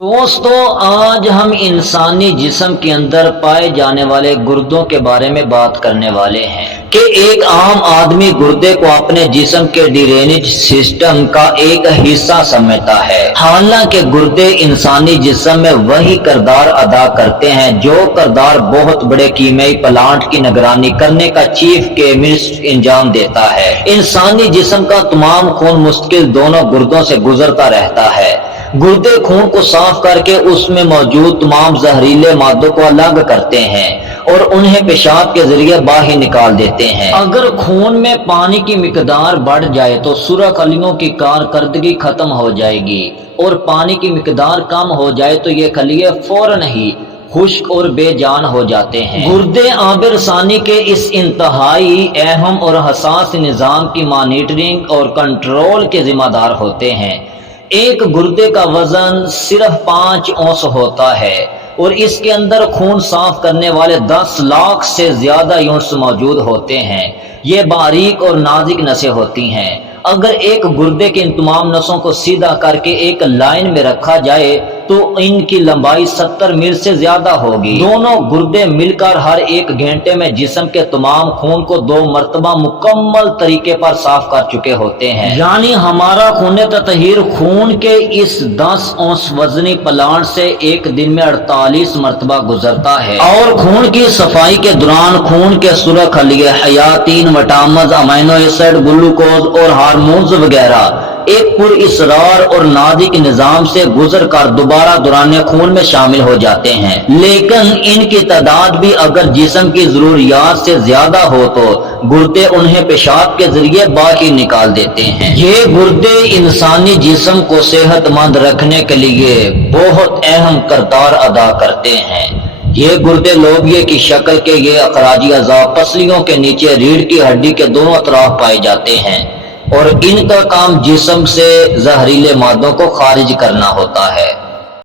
دوستو، آج ہم انسانی جسم کے اندر پائے جانے والے گردوں کے بارے میں بات کرنے والے ہیں کہ ایک عام آدمی گردے کو اپنے جسم کے ڈرینیج سسٹم کا ایک حصہ سمجھتا ہے، حالانکہ گردے انسانی جسم میں وہی کردار ادا کرتے ہیں جو کردار بہت بڑے کیمیائی پلانٹ کی نگرانی کرنے کا چیف کیمسٹ انجام دیتا ہے۔ انسانی جسم کا تمام خون مستقل دونوں گردوں سے گزرتا رہتا ہے۔ گردے خون کو صاف کر کے اس میں موجود تمام زہریلے مادوں کو الگ کرتے ہیں اور انہیں پیشاب کے ذریعے باہر نکال دیتے ہیں۔ اگر خون میں پانی کی مقدار بڑھ جائے تو سرخ خلیوں کی کارکردگی ختم ہو جائے گی، اور پانی کی مقدار کم ہو جائے تو یہ خلیے فوراً ہی خشک اور بے جان ہو جاتے ہیں۔ گردے آب رسانی کے اس انتہائی اہم اور حساس نظام کی مانیٹرنگ اور کنٹرول کے ذمہ دار ہوتے ہیں۔ ایک گردے کا وزن صرف 5 اونس ہوتا ہے اور اس کے اندر خون صاف کرنے والے 10 لاکھ سے زیادہ یونٹس موجود ہوتے ہیں۔ یہ باریک اور نازک نسیں ہوتی ہیں۔ اگر ایک گردے کے ان تمام نسوں کو سیدھا کر کے ایک لائن میں رکھا جائے تو ان کی لمبائی 70 میل سے زیادہ ہوگی۔ دونوں گردے مل کر ہر ایک گھنٹے میں جسم کے تمام خون کو 2 مرتبہ مکمل طریقے پر صاف کر چکے ہوتے ہیں۔ یعنی ہمارا خون تطہیر خون کے اس 10 اونس وزنی پلانٹ سے ایک دن میں 48 مرتبہ گزرتا ہے، اور خون کی صفائی کے دوران خون کے سرخ خلیے، حیاتین، وٹامنز، امینو ایسڈ، گلوکوز اور ہارمونز وغیرہ ایک پر اسرار اور نازک نظام سے گزر کر دوبارہ دوران خون میں شامل ہو جاتے ہیں، لیکن ان کی تعداد بھی اگر جسم کی ضروریات سے زیادہ ہو تو گردے انہیں پیشاب کے ذریعے باہر نکال دیتے ہیں۔ یہ گردے انسانی جسم کو صحت مند رکھنے کے لیے بہت اہم کردار ادا کرتے ہیں۔ یہ گردے لوبیے کی شکل کے یہ اخراجی اعضاء پسلیوں کے نیچے ریڑھ کی ہڈی کے دونوں اطراف پائے جاتے ہیں، اور ان کا کام جسم سے زہریلے مادوں کو خارج کرنا ہوتا ہے۔